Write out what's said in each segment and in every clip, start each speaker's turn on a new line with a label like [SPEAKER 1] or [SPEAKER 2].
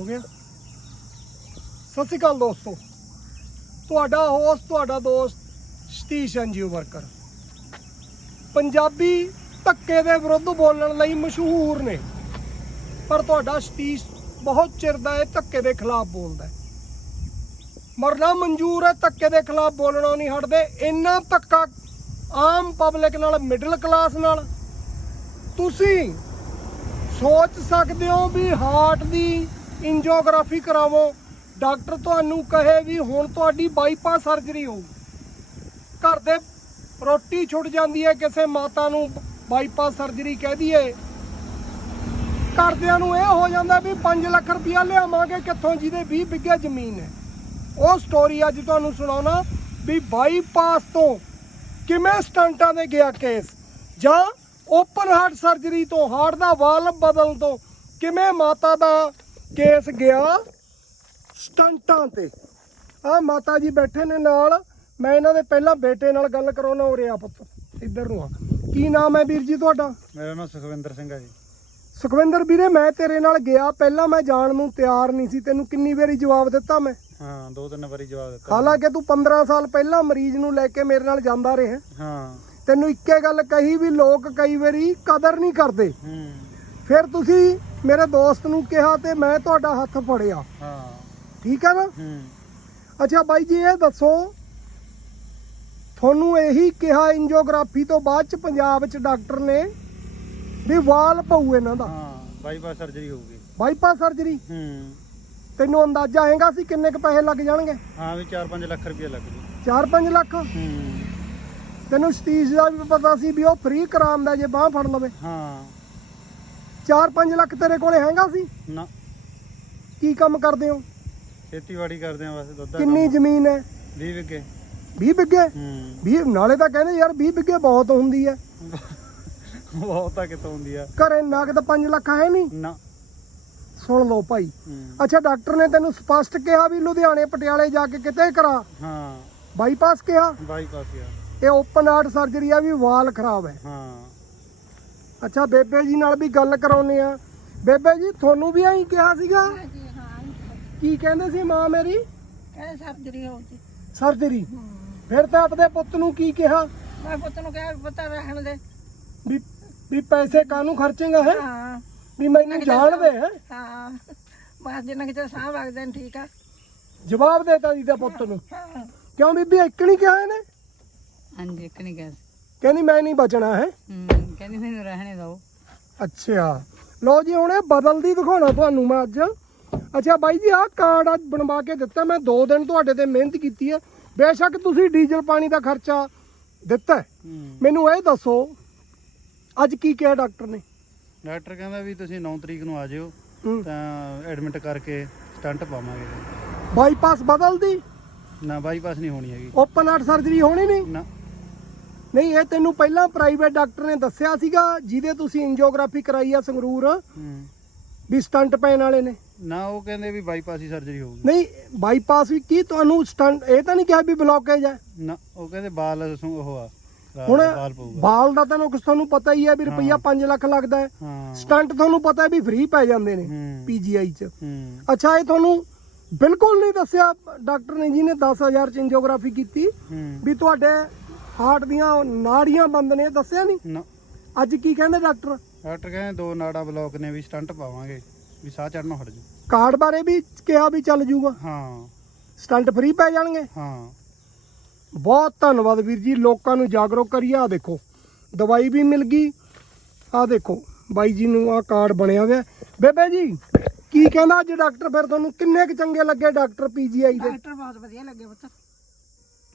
[SPEAKER 1] ਹੋ ਗਿਆ। ਸਤਿ ਸ਼੍ਰੀ ਅਕਾਲ ਦੋਸਤੋ। ਤੁਹਾਡਾ ਹੋਸਟ ਤੁਹਾਡਾ ਦੋਸਤ ਸਤੀਸ਼ ਐਨਜੀਓ ਵਰਕਰ। ਪੰਜਾਬੀ ਧੱਕੇ ਦੇ ਵਿਰੁੱਧ ਬੋਲਣ ਲਈ ਮਸ਼ਹੂਰ ਨੇ। ਪਰ ਤੁਹਾਡਾ ਸਤੀਸ਼ ਬਹੁਤ ਚਿਰ ਦਾ ਇਹ ਧੱਕੇ ਦੇ ਖਿਲਾਫ ਬੋਲਦਾ ਹੈ। ਮਰਨਾ ਮਨਜ਼ੂਰ ਹੈ, ਧੱਕੇ ਦੇ ਖਿਲਾਫ ਬੋਲਣਾ ਨਹੀਂ ਹਟਦੇ। ਇੰਨਾ ਧੱਕਾ ਆਮ ਪਬਲਿਕ ਨਾਲ ਮਿਡਲ ਕਲਾਸ ਨਾਲ। ਤੁਸੀਂ ਸੋਚ ਸਕਦੇ ਹੋ ਵੀ ਹਾਰਟ ਦੀ ਇੰਜੀਓਗ੍ਰਾਫੀ ਕਰਾਵੋ। ਡਾਕਟਰ ਤੁਹਾਨੂੰ ਕਹੇ ਵੀ ਹੁਣ ਤੁਹਾਡੀ ਬਾਈਪਾਸ ਸਰਜਰੀ ਹੋਊ। ਘਰ ਦੇ ਰੋਟੀ ਛੁੱਟ ਜਾਂਦੀ ਹੈ, ਕਿਸੇ ਮਾਤਾ ਨੂੰ ਬਾਈਪਾਸ ਸਰਜਰੀ ਕਹਿ ਦਈਏ। ਘਰਦਿਆਂ ਨੂੰ ਇਹ ਹੋ ਜਾਂਦਾ ਵੀ 5 ਲੱਖ ਰੁਪਇਆ ਲਿਆਵਾਂਗੇ, ਕਿੱਥੋਂ ਜਿਹਦੇ 20 ਬਿੱਗੇ ਜ਼ਮੀਨ ਹੈ। ਉਹ ਸਟੋਰੀ ਅੱਜ ਤੁਹਾਨੂੰ ਸੁਣਾਉਣਾ ਵੀ ਬਾਈਪਾਸ ਤੋਂ ਕਿਵੇਂ ਸਟੰਟਾਂ ਦੇ ਗਿਆ ਕੇਸ? ਜਾਂ ਓਪਨ ਹਾਰਟ ਸਰਜਰੀ ਤੋਂ ਹਾਰਟ ਦਾ ਵਾਲਵ ਬਦਲਣ ਤੋਂ ਕਿਵੇਂ ਮਾਤਾ ਦਾ ਕੇਸ ਗਿਆ ਸਟੰਟਾਂ ਤੇ। ਆ ਮਾਤਾ ਜੀ ਬੈਠੇ ਨੇ ਨਾਲ। ਮੈਂ ਇਹਨਾਂ ਦੇ ਪਹਿਲਾਂ ਬੇਟੇ ਨਾਲ ਗੱਲ ਕਰਾਉਣਾ ਉਰੇ ਆ ਪੁੱਤ ਇੱਧਰ ਨੂੰ ਆ। ਕੀ ਨਾਮ ਹੈ ਵੀਰ ਜੀ ਤੁਹਾਡਾ?
[SPEAKER 2] ਮੇਰਾ ਨਾਮ ਸੁਖਵਿੰਦਰ ਸਿੰਘ ਹੈ ਜੀ।
[SPEAKER 1] ਸੁਖਵਿੰਦਰ ਵੀਰੇ ਮੈਂ ਤੇਰੇ ਨਾਲ ਗਿਆ। ਪਹਿਲਾਂ ਮੈਂ ਜਾਣ ਨੂੰ ਤਿਆਰ ਨਹੀਂ ਸੀ। ਤੈਨੂੰ ਕਿੰਨੀ ਵਾਰੀ ਜਵਾਬ ਦਿੱਤਾ ਮੈਂ?
[SPEAKER 2] ਹਾਂ ਦੋ ਤਿੰਨ ਵਾਰੀ ਜਵਾਬ ਦਿੱਤਾ।
[SPEAKER 1] ਹਾਲਾਂਕਿ ਤੂੰ 15 ਸਾਲ ਪਹਿਲਾਂ ਮਰੀਜ਼ ਨੂੰ ਲੈ ਕੇ ਮੇਰੇ ਨਾਲ ਜਾਂਦਾ ਰਿਹਾ।
[SPEAKER 2] ਹਾਂ।
[SPEAKER 1] ਤੈਨੂੰ ਇੱਕੇ ਗੱਲ ਕਹੀ ਵੀ ਲੋਕ ਕਈ ਵਾਰੀ ਕਦਰ ਨਹੀਂ ਕਰਦੇ।
[SPEAKER 2] ਹੂੰ।
[SPEAKER 1] ਫਿਰ ਤੁਸੀਂ ਮੇਰੇ ਦੋਸਤ ਨੂੰ ਕਿਹਾ ਤੇ ਮੈਂ ਤੁਹਾਡਾ ਹੱਥ ਫੜਿਆ।
[SPEAKER 2] ਹਾਂ।
[SPEAKER 1] ਠੀਕ ਹੈ ਨਾ?
[SPEAKER 2] ਹੂੰ।
[SPEAKER 1] ਅੱਛਾ ਬਾਈ ਜੀ ਇਹ ਦੱਸੋ ਤੁਹਾਨੂੰ ਇਹੀ ਕਿਹਾ ਇੰਜੀਓਗ੍ਰਾਫੀ ਤੋਂ ਬਾਅਦ ਚ ਪੰਜਾਬ ਚ ਡਾਕਟਰ ਨੇ ਵੀ ਵਾਲ ਪਊ ਇਹਨਾਂ ਦਾ।
[SPEAKER 2] ਹਾਂ ਬਾਈਪਾਸ ਸਰਜਰੀ ਹੋਊਗੀ।
[SPEAKER 1] ਬਾਈਪਾਸ ਸਰਜਰੀ
[SPEAKER 2] ਹੂੰ।
[SPEAKER 1] ਤੈਨੂੰ ਅੰਦਾਜ਼ਾ ਹੈਗਾ ਸੀ ਕਿੰਨੇ ਕ ਪੈਸੇ ਲੱਗ ਜਾਣਗੇ?
[SPEAKER 2] ਹਾਂ ਵੀ 4-5 ਲੱਖ ਰੁਪਏ ਲੱਗ ਜੂ।
[SPEAKER 1] 4-5 ਲੱਖ?
[SPEAKER 2] ਹੂੰ।
[SPEAKER 1] ਤੈਨੂੰ ਸਤੀਸ਼ ਦਾ ਵੀ ਪਤਾ ਸੀ ਵੀ ਉਹ ਫ੍ਰੀ ਕਰਾਉਂਦਾ ਜੇ ਬਾਹ ਫੜ ਲਵੇ।
[SPEAKER 2] ਹਾਂ।
[SPEAKER 1] 4-5 ਲੱਖ ਤੇਰੇ ਕੋਲੇ ਹੈਗਾ ਸੀ?
[SPEAKER 2] ਨਾ।
[SPEAKER 1] ਕੀ ਕੰਮ ਕਰਦੇ ਹੋ?
[SPEAKER 2] ਖੇਤੀਬਾੜੀ ਕਰਦੇ ਆ ਬਸ ਦੁੱਧ ਦਾ
[SPEAKER 1] ਕਿੰਨੀ ਜ਼ਮੀਨ ਹੈ।
[SPEAKER 2] 20 ਵਿਗੇ
[SPEAKER 1] 20 ਬਿੱਗੇ
[SPEAKER 2] ਹੂੰ।
[SPEAKER 1] 20 ਨਾਲੇ ਤਾਂ ਕਹਿੰਦੇ ਯਾਰ 20 ਬਿੱਗੇ ਬਹੁਤ ਹੁੰਦੀ ਹੈ।
[SPEAKER 2] ਬਹੁਤ ਆ ਕਿਤੋਂ ਹੁੰਦੀ ਆ।
[SPEAKER 1] ਘਰੇ ਨਗਦ 5 ਲੱਖ ਹੈ ਨਹੀਂ?
[SPEAKER 2] ਨਾ।
[SPEAKER 1] ਸੁਣ ਲਓ ਭਾਈ।
[SPEAKER 2] ਹੂੰ।
[SPEAKER 1] ਅੱਛਾ ਡਾਕਟਰ ਨੇ ਤੈਨੂੰ ਸਪਸ਼ਟ ਕਿਹਾ ਵੀ ਲੁਧਿਆਣੇ ਪਟਿਆਲੇ ਜਾ ਕੇ ਕਿਤੇ ਕਰਾ।
[SPEAKER 2] ਹਾਂ।
[SPEAKER 1] ਬਾਈਪਾਸ ਕਿਹਾ?
[SPEAKER 2] ਬਾਈਪਾਸ ਆ
[SPEAKER 1] ਇਹ ਓਪਨ ਹਾਰਟ ਸਰਜਰੀ ਆ ਵੀ ਵਾਲ ਖਰਾਬ ਹੈ।
[SPEAKER 2] ਹਾਂ।
[SPEAKER 1] ਅੱਛਾ ਬੇਬੇ ਜੀ ਨਾਲ ਵੀ ਗੱਲ ਕਰਾਉਨੇ ਆ। ਬੇਬੇ ਜੀ ਤੁਹਾਨੂੰ ਵੀ ਐਂ ਕਿਹਾ ਸੀਗਾ?
[SPEAKER 3] ਜੀ ਹਾਂ
[SPEAKER 1] ਕੀ ਕਹਿੰਦੇ ਸੀ ਮਾਂ ਮੇਰੀ?
[SPEAKER 3] ਕਹਿੰਦੇ ਸਰਜਰੀ ਹੋਊਗੀ
[SPEAKER 1] ਸਰਜਰੀ। ਫਿਰ ਤਾਂ ਆਪਦੇ ਪੁੱਤ ਨੂੰ ਕੀ ਕਿਹਾ?
[SPEAKER 3] ਮੈਂ ਪੁੱਤ ਨੂੰ ਕਿਹਾ ਵੀ ਪੁੱਤ ਰਹਿਣ ਦੇ।
[SPEAKER 1] ਵੀ ਵੀ ਪੈਸੇ ਕਾਹਨੂੰ ਖਰਚੇਗਾ ਹੈ?
[SPEAKER 3] ਹਾਂ।
[SPEAKER 1] ਵੀ ਮੈਨੂੰ ਜਾਣਦੇ ਹੈ?
[SPEAKER 3] ਹਾਂ। ਬਸ ਜਿੰਨਾ ਕਿ ਸਾਹ ਵਗਦੇ ਨੇ ਠੀਕ ਆ।
[SPEAKER 1] ਜਵਾਬ ਦੇਤਾ ਜੀ ਤੇ ਪੁੱਤ ਨੂੰ।
[SPEAKER 3] ਹਾਂ।
[SPEAKER 1] ਕਿਉਂ ਬੀਬੀ ਇੱਕ ਨਹੀਂ ਕਿਹਾ ਇਹਨੇ?
[SPEAKER 4] ਹਾਂਜੀ ਇੱਕ ਨਹੀਂ ਗਿਆ
[SPEAKER 1] ਕਹਿੰਦੀ ਮੈਂ ਨਹੀਂ ਬਚਣਾ ਹੈ।
[SPEAKER 4] ਹੂੰ ਕਹਿੰਦੀ ਮੈਨੂੰ ਰਹਿਣੇ ਦਿਓ।
[SPEAKER 1] ਅੱਛਾ। ਲਓ ਜੀ ਹੁਣ ਇਹ ਬਦਲਦੀ ਦਿਖਾਉਣਾ ਤੁਹਾਨੂੰ ਮੈਂ ਅੱਜ। ਅੱਛਾ ਬਾਈ ਜੀ ਆਹ ਕਾਰਡ ਅੱਜ ਬਣਵਾ ਕੇ ਦਿੱਤਾ। ਮੈਂ 2 ਦਿਨ ਤੁਹਾਡੇ ਤੇ ਮਿਹਨਤ ਕੀਤੀ ਹੈ। ਬੇਸ਼ੱਕ ਤੁਸੀਂ ਡੀਜ਼ਲ ਪਾਣੀ ਦਾ ਖਰਚਾ ਦਿੱਤਾ ਹੈ। ਮੈਨੂੰ ਇਹ ਦੱਸੋ ਅੱਜ ਕੀ ਕਿਹਾ ਡਾਕਟਰ ਨੇ?
[SPEAKER 2] ਡਾਕਟਰ ਕਹਿੰਦਾ ਵੀ ਤੁਸੀਂ 9 ਤਰੀਕ ਨੂੰ ਆ ਜਿਓ
[SPEAKER 1] ਹੂੰ।
[SPEAKER 2] ਤਾਂ ਐਡਮਿਟ ਕਰਕੇ ਸਟੰਟ ਪਾਵਾਂਗੇ।
[SPEAKER 1] ਬਾਈਪਾਸ ਬਦਲਦੀ?
[SPEAKER 2] ਨਾ ਬਾਈਪਾਸ ਨਹੀਂ ਹੋਣੀ ਹੈਗੀ।
[SPEAKER 1] ਓਪਨ ਹਾਰਟ ਸਰਜਰੀ ਹੋਣੀ ਨਹੀਂ?
[SPEAKER 2] ਨਾ।
[SPEAKER 1] ਨਹੀਂ ਇਹ ਤੈਨੂੰ ਪਹਿਲਾਂ ਪ੍ਰਾਈਵੇਟ ਡਾਕਟਰ ਨੇ ਦੱਸਿਆ ਸੀਗਾ ਜਿਹਦੇ ਤੁਸੀਂ ਇੰਜੀਓਗ੍ਰਾਫੀ ਕਰਾਈ ਆ ਸੰਗਰੂਰ
[SPEAKER 2] ਹੂੰ।
[SPEAKER 1] ਵੀ ਸਟੰਟ ਪੈਣ ਵਾਲੇ ਨੇ।
[SPEAKER 2] ਨਾ ਉਹ ਕਹਿੰਦੇ ਵੀ ਬਾਈਪਾਸ ਹੀ ਸਰਜਰੀ ਹੋਊਗੀ।
[SPEAKER 1] ਨਹੀਂ ਬਾਈਪਾਸ ਵੀ ਕੀ ਤੁਹਾਨੂੰ ਸਟੰਟ ਇਹ ਤਾਂ ਨਹੀਂ ਕਿਹਾ ਵੀ ਬਲੌਕੇਜ ਹੈ
[SPEAKER 2] ਨਾ ਉਹ ਕਹਿੰਦੇ ਬਾਲ ਸੁ- ਉਹ ਆ
[SPEAKER 1] ਹੁਣ
[SPEAKER 2] ਨੂੰ ਬਾਲ ਪਊਗਾ।
[SPEAKER 1] ਬਾਲ ਦਾ ਤੁਹਾਨੂੰ ਕੁਛ ਤੁਹਾਨੂੰ ਪਤਾ ਹੀ ਹੈ ਵੀ ਰੁਪਈਆ 5 ਲੱਖ ਲੱਗਦਾ ਹੈ।
[SPEAKER 2] ਹਾਂ।
[SPEAKER 1] ਸਟੰਟ ਤੁਹਾਨੂੰ ਪਤਾ ਹੈ ਵੀ ਫ੍ਰੀ ਪੈ ਜਾਂਦੇ ਨੇ
[SPEAKER 2] ਹੂੰ।
[SPEAKER 1] ਪੀਜੀਆਈ ਚ।
[SPEAKER 2] ਹੂੰ।
[SPEAKER 1] ਅੱਛਾ ਇਹ ਤੁਹਾਨੂੰ ਬਿਲਕੁਲ ਨਹੀਂ ਦੱਸਿਆ ਡਾਕਟਰ ਨੇ ਜਿਹਨੇ 10000 ਚ ਇੰਜੀਓਗ੍ਰਾਫੀ ਕੀਤੀ
[SPEAKER 2] ਹੂੰ।
[SPEAKER 1] ਵੀ ਤੁਹਾਡੇ ਹਾਰਟ ਦੀਆਂ ਨਾੜੀਆਂ ਬੰਦ ਨੇ ਦੱਸਿਆ ਨਹੀਂ
[SPEAKER 2] ਨਾ।
[SPEAKER 1] ਅੱਜ ਕੀ ਕਹਿੰਦੇ ਡਾਕਟਰ?
[SPEAKER 2] ਡਾਕਟਰ ਕਹਿੰਦੇ ਦੋ ਨਾੜਾ ਬਲੌਕ ਨੇ ਵੀ ਸਟੰਟ ਪਾਵਾਂਗੇ ਵੀ ਸਾਹ ਚੜਨਾ ਹਟ ਜੂ
[SPEAKER 1] ਕਾਰਡ ਬਾਰੇ ਵੀ ਕਿਹਾ ਵੀ ਚੱਲ ਜੂਗਾ?
[SPEAKER 2] ਹਾਂ।
[SPEAKER 1] ਸਟੰਟ ਫ੍ਰੀ ਪੈ ਜਾਣਗੇ?
[SPEAKER 2] ਹਾਂ।
[SPEAKER 1] ਬਹੁਤ ਧੰਨਵਾਦ ਵੀਰ ਜੀ ਲੋਕਾਂ ਨੂੰ ਜਾਗਰੂਕ ਕਰੀਏ। ਆ ਦੇਖੋ ਦਵਾਈ ਵੀ ਮਿਲ ਗਈ। ਆ ਦੇਖੋ ਬਾਈ ਜੀ ਨੂੰ ਆ ਕਾਰਡ ਬਣਿਆ ਹੋਇਆ। ਬੇਬੇ ਜੀ ਕੀ ਕਹਿੰਦਾ ਅੱਜ ਡਾਕਟਰ? ਫਿਰ ਤੁਹਾਨੂੰ ਕਿੰਨੇ ਕੁ ਚੰਗੇ ਲੱਗੇ ਡਾਕਟਰ ਪੀਜੀਆਈ ਦੇ?
[SPEAKER 3] ਡਾਕਟਰ ਬਹੁਤ ਵਧੀਆ ਲੱਗੇ ਪੁੱਤ।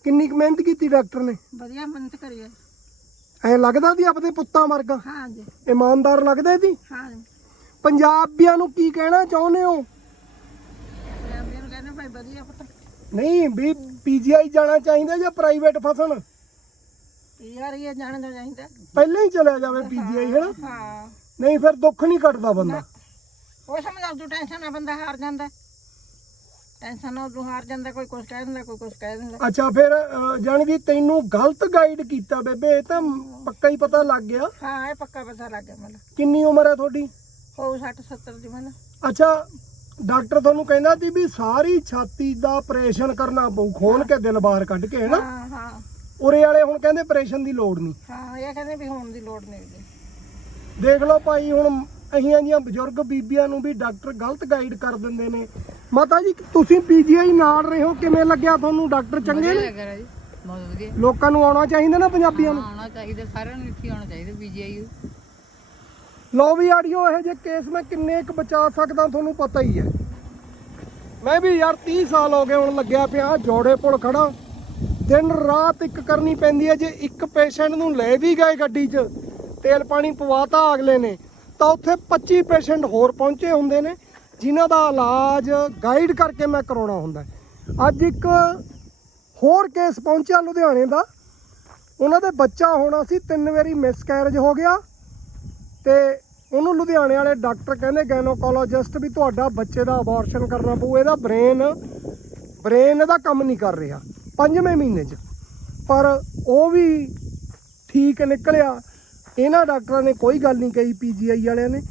[SPEAKER 1] ਕਿੰਨੀ ਕੁ ਮਿਹਨਤ ਕੀਤੀ ਡਾਕਟਰ ਨੇ?
[SPEAKER 3] ਵਧੀਆ ਮਿਹਨਤ ਕਰੀ ਹੈ
[SPEAKER 1] ਐ ਲੱਗਦਾ ਸੀ ਆਪਦੇ ਪੁੱਤਾਂ ਵਰਗਾ?
[SPEAKER 3] ਹਾਂ ਜੀ।
[SPEAKER 1] ਇਮਾਨਦਾਰ ਲੱਗਦੇ
[SPEAKER 3] ਹਾਂ ਜੀ।
[SPEAKER 1] ਪੰਜਾਬੀਆਂ ਨੂੰ ਕੀ ਕਹਿਣਾ ਚਾਹੁੰਦੇ ਹੋ?
[SPEAKER 3] ਪੰਜਾਬੀਆਂ ਨੂੰ ਕਹਿੰਦੇ ਭਾਈ ਵਧੀਆ ਪੁੱਤ।
[SPEAKER 1] ਨਹੀਂ ਵੀ ਪੀਜੀਆਈ ਜਾਣਾ ਚਾਹੀਦਾ ਜਾਂ ਪ੍ਰਾਈਵੇਟ ਫਸਣ?
[SPEAKER 3] ਯਾਰ ਇਹ ਜਾਣ ਦਾ ਚਾਹੀਦਾ।
[SPEAKER 1] ਪਹਿਲਾਂ ਹੀ ਚਲਿਆ ਜਾਵੇ ਪੀਜੀਆਈ ਹੈਨਾ?
[SPEAKER 3] ਹਾਂ।
[SPEAKER 1] ਨਹੀਂ ਫਿਰ ਦੁੱਖ ਨਹੀਂ ਕੱਟਦਾ ਬੰਦਾ।
[SPEAKER 3] ਉਹ ਸਮਝਦਾ ਤੂੰ ਟੈਨਸ਼ਨ ਨਾਲ ਬੰਦਾ ਹਾਰ ਜਾਂਦਾ। ਟੈਨਸ਼ਨ ਨਾਲ ਤੂੰ ਹਾਰ ਜਾਂਦਾ ਕੋਈ ਕੁਝ ਕਹਿ ਦਿੰਦਾ ਕੋਈ ਕੁਝ ਕਹਿ ਦਿੰਦਾ।
[SPEAKER 1] ਅੱਛਾ ਫਿਰ ਜਾਣੀ ਕਿ ਤੈਨੂੰ ਗਲਤ ਗਾਈਡ ਕੀਤਾ ਬੇਬੇ ਇਹ ਤਾਂ ਪੱਕਾ ਹੀ ਪਤਾ ਲੱਗ ਗਿਆ।
[SPEAKER 3] ਹਾਂ ਇਹ ਪੱਕਾ ਪਤਾ ਲੱਗ ਗਿਆ ਮੈਨੂੰ।
[SPEAKER 1] ਕਿੰਨੀ ਉਮਰ ਹੈ ਤੁਹਾਡੀ?
[SPEAKER 3] ਹੋਊ 60 70 ਦੀ ਮੈਨੂੰ।
[SPEAKER 1] ਅੱਛਾ ਡਾਕਟਰ ਤੁਹਾਨੂੰ ਕਹਿੰਦਾ ਸੀ ਵੀ ਸਾਰੀ ਛਾਤੀ ਦਾ ਆਪਰੇਸ਼ਨ ਕਰਨਾ ਪਊ ਖੋਲ ਕੇ ਦਿਲ ਬਾਹਰ ਕੱਢ ਕੇ ਹੈਨਾ
[SPEAKER 3] ਹਾਂ ਹਾਂ।
[SPEAKER 1] ਉਰੇ ਵਾਲੇ ਹੁਣ ਕਹਿੰਦੇ ਆਪਰੇਸ਼ਨ ਦੀ ਲੋੜ ਨਹੀਂ।
[SPEAKER 3] ਹਾਂ ਇਹ ਕਹਿੰਦੇ ਵੀ ਹੋਣ ਦੀ ਲੋੜ ਨਹੀਂ ਜੀ
[SPEAKER 1] ਦੇਖ ਲਓ ਭਾਈ ਹੁਣ ਅਹੀਆਂ ਜੀਆਂ ਬਜ਼ੁਰਗ ਬੀਬੀਆਂ ਨੂੰ ਵੀ ਡਾਕਟਰ ਗਲਤ ਗਾਈਡ ਕਰ ਦਿੰਦੇ ਨੇ। ਮਾਤਾ ਜੀ ਤੁਸੀਂ ਪੀਜੀਆਈ ਨਾਲ ਰਹੇ ਹੋ ਕਿਵੇਂ ਲੱਗਿਆ ਤੁਹਾਨੂੰ? ਡਾਕਟਰ ਚੰਗੇ
[SPEAKER 4] ਵਧੀਆ
[SPEAKER 1] ਨੇ?
[SPEAKER 4] ਲੱਗ ਰਿਹਾ ਜੀ ਬਹੁਤ ਵਧੀਆ।
[SPEAKER 1] ਲੋਕਾਂ ਨੂੰ ਆਉਣਾ ਚਾਹੀਦਾ ਨਾ ਪੰਜਾਬੀਆਂ ਨੂੰ?
[SPEAKER 4] ਹਾਂ, ਆਉਣਾ ਚਾਹੀਦਾ ਸਾਰਿਆਂ ਨੂੰ ਇੱਥੇ ਆਉਣਾ ਚਾਹੀਦਾ ਪੀਜੀਆਈ
[SPEAKER 1] ਲਓ ਵੀ ਆੜੀਓ ਇਹੋ ਜਿਹੇ ਕੇਸ ਮੈਂ ਕਿੰਨੇ ਕੁ ਬਚਾ ਸਕਦਾ ਤੁਹਾਨੂੰ ਪਤਾ ਹੀ ਹੈ। ਮੈਂ ਵੀ ਯਾਰ 30 ਸਾਲ ਹੋ ਗਏ ਹੁਣ ਲੱਗਿਆ ਪਿਆ ਜੋੜੇ ਪੁਲ ਖੜਾ। ਦਿਨ ਰਾਤ ਇੱਕ ਕਰਨੀ ਪੈਂਦੀ ਹੈ ਜੇ ਇੱਕ ਪੇਸ਼ੈਂਟ ਨੂੰ ਲੈ ਵੀ ਗਏ ਗੱਡੀ 'ਚ ਤੇਲ ਪਾਣੀ ਪਵਾਤਾ ਅਗਲੇ ਨੇ ਤਾਂ ਉੱਥੇ 25 ਪੇਸ਼ੈਂਟ ਹੋਰ ਪਹੁੰਚੇ ਹੁੰਦੇ ਨੇ। ਜਿਨ੍ਹਾਂ ਦਾ ਇਲਾਜ ਗਾਈਡ ਕਰਕੇ ਮੈਂ ਕਰਾਉਣਾ ਹੁੰਦਾ ਅੱਜ ਇੱਕ ਹੋਰ ਕੇਸ ਪਹੁੰਚਿਆ ਲੁਧਿਆਣੇ ਦਾ। ਉਹਨਾਂ ਦੇ ਬੱਚਾ ਹੋਣਾ ਸੀ, ਤਿੰਨ ਵਾਰੀ ਮਿਸਕੈਰੇਜ ਹੋ ਗਿਆ ਤੇ ਉਹਨੂੰ ਲੁਧਿਆਣੇ ਵਾਲੇ ਡਾਕਟਰ ਕਹਿੰਦੇ ਗੈਨੋਕੋਲੋਜਿਸਟ ਵੀ ਤੁਹਾਡਾ ਬੱਚੇ ਦਾ ਅਬੋਰਸ਼ਨ ਕਰਨਾ ਪਊ, ਇਹਦਾ ਬ੍ਰੇਨ ਬ੍ਰੇਨ ਇਹਦਾ ਕੰਮ ਨਹੀਂ ਕਰ ਰਿਹਾ, ਪੰਜਵੇਂ ਮਹੀਨੇ 'ਚ। ਪਰ ਉਹ ਵੀ ਠੀਕ ਨਿਕਲਿਆ। ਇਹਨਾਂ ਡਾਕਟਰਾਂ ਨੇ ਕੋਈ ਗੱਲ ਨਹੀਂ ਕਹੀ ਪੀਜੀਆਈ ਵਾਲਿਆਂ ਨੇ।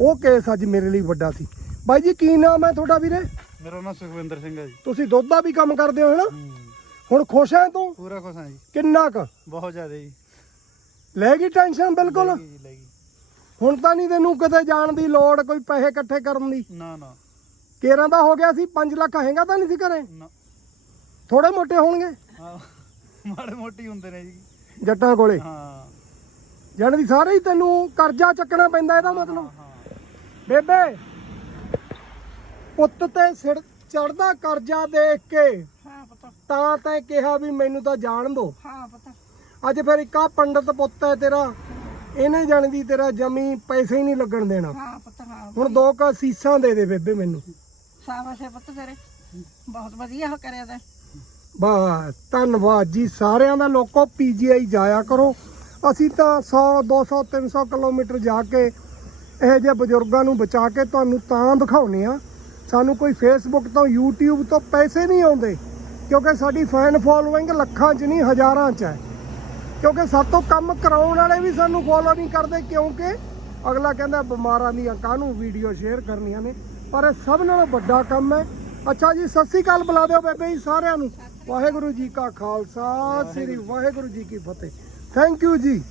[SPEAKER 1] ਉਹ ਕੇਸ ਅੱਜ ਮੇਰੇ ਲਈ ਵੱਡਾ ਸੀ। ਬਾਈ ਜੀ ਕੀ ਨਾਮ ਹੈ ਤੁਹਾਡਾ ਵੀਰੇ?
[SPEAKER 2] ਮੇਰਾ ਨਾਮ ਸੁਖਵਿੰਦਰ ਸਿੰਘ ਹੈ ਜੀ।
[SPEAKER 1] ਤੁਸੀਂ ਦੁੱਧ ਦਾ ਵੀ ਕੰਮ ਕਰਦੇ ਹੋ ਹੈਨਾ ਹੁਣ ਖੁਸ਼ ਹੈ ਤੂੰ?
[SPEAKER 2] ਪੂਰਾ ਖੁਸ਼ ਹਾਂ ਜੀ।
[SPEAKER 1] ਕਿੰਨਾ ਕੁ?
[SPEAKER 2] ਬਹੁਤ ਜ਼ਿਆਦਾ ਜੀ।
[SPEAKER 1] ਲੈ ਗਈ ਟੈਨਸ਼ਨ ਬਿਲਕੁਲ?
[SPEAKER 2] ਲੈ ਗਈ ਜੀ, ਲੈ ਗਈ।
[SPEAKER 1] ਹੁਣ ਤਾਂ ਨਹੀਂ ਤੈਨੂੰ ਕਿਤੇ ਜਾਣ ਦੀ ਲੋੜ ਕੋਈ ਪੈਸੇ ਇਕੱਠੇ ਕਰਨ ਦੀ?
[SPEAKER 2] ਨਾ ਨਾ।
[SPEAKER 1] ਕੇਰਾਂ ਦਾ ਹੋ ਗਿਆ ਸੀ 5 ਲੱਖ ਹੈਗਾ ਤਾਂ ਨਹੀਂ ਸੀ ਘਰੇ?
[SPEAKER 2] ਨਾ।
[SPEAKER 1] ਥੋੜੇ ਮੋਟੇ ਹੋਣਗੇ।
[SPEAKER 2] ਹਾਂ ਮਾੜੇ ਮੋਟੀ ਹੁੰਦੇ ਨੇ ਜੀ।
[SPEAKER 1] ਜੱਟਾਂ ਕੋਲੇ।
[SPEAKER 2] ਹਾਂ।
[SPEAKER 1] ਜਾਣ ਦੀ ਸਾਰੇ ਹੀ ਤੈਨੂੰ ਕਰਜ਼ਾ ਚੱਕਣਾ ਪੈਂਦਾ ਇਹਦਾ ਮਤਲਬ।
[SPEAKER 2] ਹਾਂ।
[SPEAKER 1] ਬੇਬੇ ਪੁੱਤ ਤੇ ਸਿਰ ਚੜਦਾ ਕਰਜ਼ਾ ਦੇਖ ਕੇ
[SPEAKER 3] ਹਾਂ ਪਤਾ।
[SPEAKER 1] ਤਾਂ ਤੈਂ ਕਿਹਾ ਵੀ ਮੈਨੂੰ ਤਾਂ ਜਾਣ ਦੋ।
[SPEAKER 3] ਹਾਂ ਪਤਾ।
[SPEAKER 1] ਅੱਜ ਫਿਰ ਇੱਕ ਆ ਪੰਡਤ ਪੁੱਤ ਹੈ ਤੇਰਾ ਇਹਨੇ ਜਾਣਦੀ ਤੇਰਾ ਜਮੀ ਪੈਸੇ ਹੀ ਨਹੀਂ ਲੱਗਣ ਦੇਣਾ।
[SPEAKER 3] ਹਾਂ ਪਤਾ ਹਾਂ
[SPEAKER 1] ਹੁਣ ਦੋ ਕਾ ਸੀਸਾਂ ਦੇ ਦੇ ਬੇਬੇ ਮੈਨੂੰ।
[SPEAKER 3] ਸਾਬਾਸ਼ ਹੈ ਪੁੱਤ ਤੇਰੇ। ਬਹੁਤ ਵਧੀਆ ਕਰਿਆ ਤਾਂ।
[SPEAKER 1] ਬਸ ਧੰਨਵਾਦ ਜੀ ਸਾਰਿਆਂ ਦਾ। ਲੋਕੋ ਪੀਜੀਆਈ ਜਾਇਆ ਕਰੋ। ਅਸੀਂ ਤਾਂ 100 200 300 ਕਿਲੋਮੀਟਰ ਜਾ ਕੇ ਇਹ ਜਿਹੇ ਬਜ਼ੁਰਗਾਂ ਨੂੰ ਬਚਾ ਕੇ ਤੁਹਾਨੂੰ ਤਾਂ ਦਿਖਾਉਨੇ ਆ ਸਾਨੂੰ ਕੋਈ ਫੇਸਬੁੱਕ ਤੋਂ, YouTube ਤੋਂ ਪੈਸੇ ਨਹੀਂ ਆਉਂਦੇ, ਕਿਉਂਕਿ ਸਾਡੀ ਫੈਨ ਫੋਲੋਇੰਗ ਲੱਖਾਂ 'ਚ ਨਹੀਂ, ਹਜ਼ਾਰਾਂ 'ਚ ਹੈ। ਕਿਉਂਕਿ ਸਭ ਤੋਂ ਕੰਮ ਕਰਾਉਣ ਵਾਲੇ ਵੀ ਸਾਨੂੰ ਫੋਲੋ ਨਹੀਂ ਕਰਦੇ, ਕਿਉਂਕਿ ਅਗਲਾ ਕਹਿੰਦਾ ਬਿਮਾਰਾਂ ਦੀਆਂ ਕਾਹਨੂੰ ਵੀਡੀਓ ਸ਼ੇਅਰ ਕਰਨੀਆਂ ਨੇ, ਪਰ ਇਹ ਸਭ ਨਾਲੋਂ ਵੱਡਾ ਕੰਮ ਹੈ। ਅੱਛਾ ਜੀ, ਸਤਿ ਸ੍ਰੀ ਅਕਾਲ, ਬੁਲਾ ਦਿਓ ਬੇਬੇ ਜੀ ਸਾਰਿਆਂ ਨੂੰ। ਵਾਹਿਗੁਰੂ ਜੀ ਕਾ ਖਾਲਸਾ, ਸ੍ਰੀ ਵਾਹਿਗੁਰੂ ਜੀ ਕੀ ਫਤਿਹ। ਥੈਂਕ ਯੂ ਜੀ।